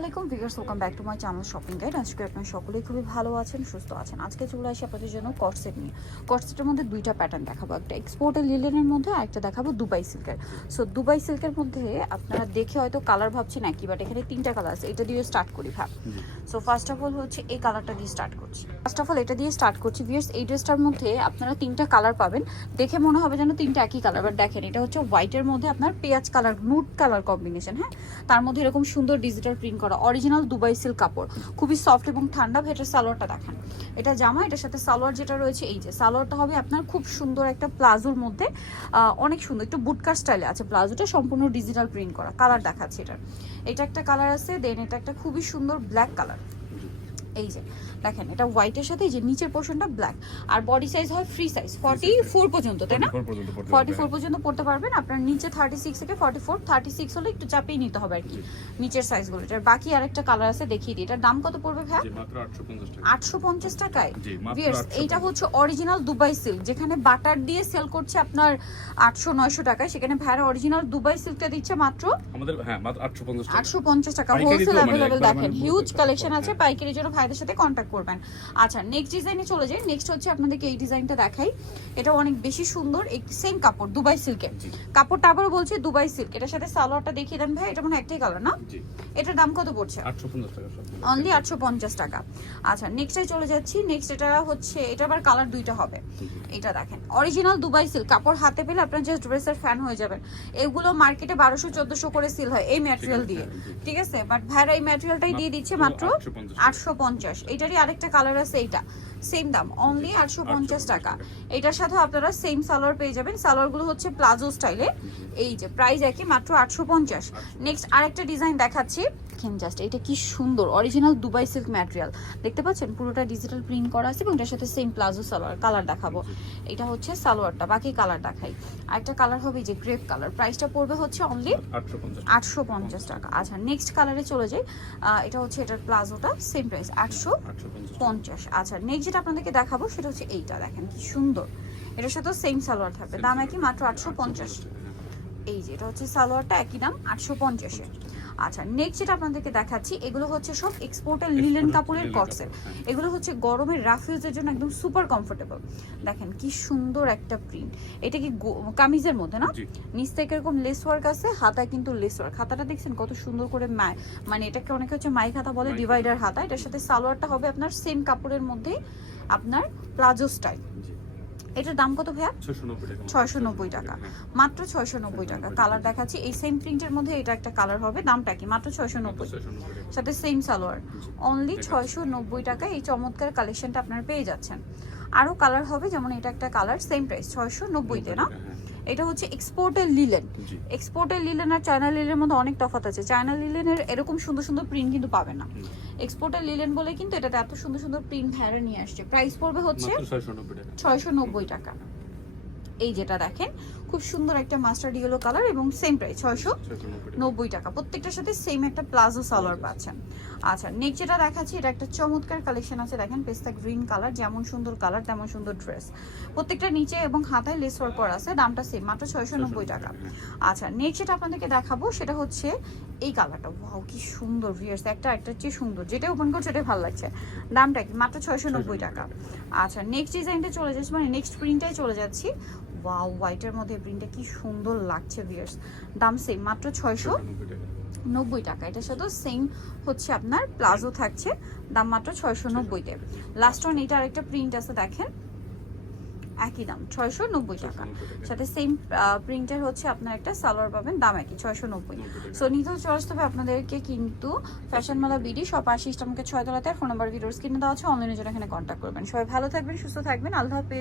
আলাইকুম viewers welcome back to my channel shopping guide আজকে আপনার সকলেই খুবই ভালো আছেন সুস্থ আছেন। আজকে চলে আসি আপনাদের জন্য কটসেট নিয়ে। কটসেটের মধ্যে দুইটা প্যাটার্ন দেখাবো। একটা এক্সপোর্টের লিলেনের মধ্যে আর একটা দেখাবো দুবাই সিল্কের সো দুবাই সিল্কের মধ্যে আপনারা দেখে হয়তো কালার ভাবছেন একই বাট এখানে তিনটা কালার আছে। এটা দিয়ে স্টার্ট করি ভাব। সো ফার্স্ট অফ অল হচ্ছে এই কালারটা দিয়ে স্টার্ট করছি। ফার্স্ট অফ অল এটা দিয়ে স্টার্ট করছি ভিয়ার্স এই ড্রেসটার মধ্যে আপনারা তিনটা কালার পাবেন। দেখে মনে হবে যেন তিনটা একই কালার বাট দেখেন এটা হচ্ছে হোয়াইটের মধ্যে আপনার পেঁয়াজ কালার নুট কালার কম্বিনেশন হ্যাঁ? তার মধ্যে এরকম সুন্দর ডিজিটাল প্রিন্ট করা অরিজিনাল দুবাই সিল্ক কাপড়। খুবই সফট এবং ঠান্ডা ভেটের সালোয়ারটা দেখেন। এটা জামা, এটার সাথে সালোয়ার যেটা রয়েছে, এই যে সালোয়ারটা হবে আপনার খুব সুন্দর একটা প্লাজোর মধ্যে অনেক সুন্দর, একটু বুটকার স্টাইলে আছে প্লাজোটা, সম্পূর্ণ ডিজিটাল প্রিন্ট করা কালার দেখাচ্ছে এটার। এটা একটা কালার আছে দেন এটা একটা খুবই সুন্দর ব্ল্যাক কালার এই যে দেখেন এটা হোয়াইটের সাথে এই যে নিচের পোর্শনটা ব্ল্যাক আর বডি সাইজ হয় ফ্রি সাইজ ফর্টি ফোর পর্যন্ত তাই না? 44 পর্যন্ত পড়তে ফর্টি ফোর পর্যন্ত পড়তে পারবেন। আপনার নিচে থার্টি সিক্স থেকে ফর্টি ফোর থার্টি সিক্স হলে একটু চাপিয়ে নিতে হবে আর কি নিচের সাইজগুলো এটার বাকি আরেকটা কালার আছে দেখিয়ে দিই। এটার দাম কত পড়বে ভাই মাত্র 850 টাকা। আটশো পঞ্চাশ টাকায়? জি, মাত্র Viewers, 850 এইটা হচ্ছে অরিজিনাল দুবাই সিল্ক যেখানে বাটার দিয়ে সেল করছে আপনার আটশো নয়শো টাকায়। সেখানে ভাইয়ের অরিজিনাল দুবাই সিল্কটা দিচ্ছে মাত্র আমাদের হ্যাঁ মাত্র 850 টাকা। আটশো পঞ্চাশ টাকা। হোলসেল অ্যাভেলেবেল দেখেন হিউজ কালেকশন আছে। পাইকারির জন্য ভাইদের সাথে কন্ট্যাক্ট করবেন। আচ্ছা নেক্সট ডিজাইনে চলে যাই। নেক্সট হচ্ছে আপনাদেরকে এই ডিজাইনটা দেখাই। এটা অনেক বেশি সুন্দর। সেম কাপড় দুবাই সিল্কের কাপড়টা আবার বলছি দুবাই সিল্ক এটার সাথে সালোয়ারটা দেখিয়ে দেন ভাই এটা মনে একটাই কালার না? এটার দাম কত পড়ছে? 850 টাকা অনলি আটশো পঞ্চাশ টাকা। আচ্ছা নেক্সটে চলে যাচ্ছি। নেক্সট এটা হচ্ছে এটা আবার কালার দুইটা হবে। এটা দেখেন। অরিজিনাল দুবাই সিল্ক কাপড় হাতে পেলে আপনার জাস্ট ড্রেসের ফ্যান হয়ে যাবেন এগুলো মার্কেটে বারোশো চোদ্দশো করে সিল হয় এই ম্যাটেরিয়াল দিয়ে। ঠিক আছে? বাট ভাইরা এই ম্যাটেরিয়ালটাই দিয়ে দিচ্ছে মাত্র আটশো পঞ্চাশ এটারই আরেকটা কালার আছে এইটা। সেম দাম অনলি আটশো পঞ্চাশ টাকা। এটার সাথে আপনারা সেম সালোয়ার পেয়ে যাবেন। সালোয়ারগুলো হচ্ছে প্লাজো স্টাইলে এই যে প্রাইস একই মাত্র আটশো পঞ্চাশ। নেক্সট আরেকটা ডিজাইন দেখাচ্ছি। দেখেন জাস্ট এটা কি সুন্দর অরিজিনাল দুবাই সিল্ক ম্যাটেরিয়াল দেখতে পাচ্ছেন? পুরোটা ডিজিটাল প্রিন্ট করা আছে এবং এটার সাথে সেম প্লাজো সালোয়ার কালার দেখাবো। এটা হচ্ছে সালোয়ারটা বাকি কালার দেখাই। আরেকটা কালার হবে যে গ্রেপ কালার প্রাইসটা পড়বে হচ্ছে অনলি আটশো পঞ্চাশ টাকা। আচ্ছা নেক্সট কালারে চলে যাই। এটা হচ্ছে এটার প্লাজোটা সেম প্রাইস আটশো পঞ্চাশ। আচ্ছা নেক্সট যেটা আপনাদেরকে দেখাবো সেটা হচ্ছে এইটা দেখেন কি সুন্দর। এটার সাথে সেম সালোয়ার থাকবে। দাম একই মাত্র আটশো পঞ্চাশ। এই যে এটা হচ্ছে সালোয়ারটা একই দাম আটশো পঞ্চাশে আচ্ছা নেক্সট যেটা আপনাদেরকে দেখাচ্ছি এগুলো হচ্ছে সব এক্সপোর্টের লিলেন কাপড়ের কটসের এগুলো হচ্ছে গরমের রাফিউজের জন্য একদম সুপার কমফোর্টেবল দেখেন কি সুন্দর একটা প্রিন্ট এটা কি কামিজের মধ্যে না? নিচ থেকে এরকম লেস ওয়ার্ক আছে হাতায় কিন্তু লেস ওয়ার্ক হাতাটা দেখছেন কত সুন্দর করে মায় মানে এটাকে অনেকে হচ্ছে মাই খাতা বলে ডিভাইডার হাতা। এটার সাথে সালোয়ারটা হবে আপনার সেম কাপড়ের মধ্যে আপনার প্লাজো স্টাইল। এটার দাম কত ভাইয়া? ছয়শো নব্বই টাকা। মাত্র ছয়শো নব্বই টাকা। কালার দেখাচ্ছি। এই সেম প্রিন্টের মধ্যে এটা একটা কালার হবে। দামটা কি? মাত্র ছয়শো নব্বই। সাথে সেম সালোয়ার। অনলি। ছয়শো নব্বই টাকা। এই চমৎকার কালেকশনটা আপনারা পেয়ে যাচ্ছেন। আরও কালার হবে যেমন এটা একটা কালার সেম প্রাইস ছয়শো নব্বইতে না? এটা হচ্ছে এক্সপোর্টের লিলেন এক্সপোর্টের লিলেন আর চায়না লিলেনের মধ্যে অনেক তফাৎ আছে। চায়না লিলেনের এরকম সুন্দর সুন্দর প্রিন্ট কিন্তু পাবে না। এক্সপোর্টের লিলেন বলে কিন্তু এটাতে এত সুন্দর সুন্দর প্রিন্ট ভাইরা নিয়ে আসছে। প্রাইস পড়বে হচ্ছে 690 টাকা। ছয়শো নব্বই টাকা। এই যেটা দেখেন খুব সুন্দর একটা মাস্টার্ড ইয়েলো কালার এবং সেম প্রাইস ছয়শো নব্বই টাকা। প্রত্যেকটার সাথে সেম একটা প্লাজো সালোয়ার পাচ্ছেন। আচ্ছা নেক্সট যেটা দেখাচ্ছি এটা একটা চমৎকার কালেকশন আছে দেখেন পেস্তা গ্রিন কালার যেমন সুন্দর কালার তেমন সুন্দর ড্রেস প্রত্যেকটা নিচে এবং হাতায় লেস ওয়ার্ক করা আছে দামটা সেম মাত্র ছয়শো নব্বই টাকা। হ্যাঁ। আচ্ছা নেক্সট যেটা আপনাদেরকে দেখাবো সেটা হচ্ছে এই কালারটা ওয়াও কি সুন্দর ভিয়ার্স একটা একটা চেয়ে সুন্দর। যেটা ওপেন করছে সেটাই ভালো লাগছে। দামটা কি? মাত্র ছয়শো নব্বই টাকা। আচ্ছা নেক্সট ডিজাইনটা চলে যাচ্ছে মানে নেক্সট প্রিন্টটাই চলে যাচ্ছি। ওয়াও হোয়াইটের মধ্যে প্রিন্টটা কি সুন্দর লাগছে ভিয়ার্স দাম সেম মাত্র ছয়শো 690 টাকা। নব্বই টাকা। এটার সাথে সেম হচ্ছে আপনার প্লাজো থাকছে দাম মাত্র ছয়শো নব্বইতে লাস্ট ওয়ান এটা আরেকটা প্রিন্ট আছে দেখেন। একই দাম ছয়শো নব্বই টাকা। 690 টাকা। সাথে সেম প্রিন্টের হচ্ছে আপনার একটা সালোয়ার পাবেন দাম একই ছয়শো নব্বই সো নিতেও চলে আসতে হবে আপনাদেরকে কিন্তু ফ্যাশন মেলা বিডি সব আশি ইস্টামকে ছয় তলাতে ফোন নাম্বার ভিডিওস কিনে দেওয়া আছে অনলাইনে জন্য এখানে কন্ট্যাক্ট করবেন। সবাই ভালো থাকবেন সুস্থ থাকবেন আল্লাহ হাফেজ।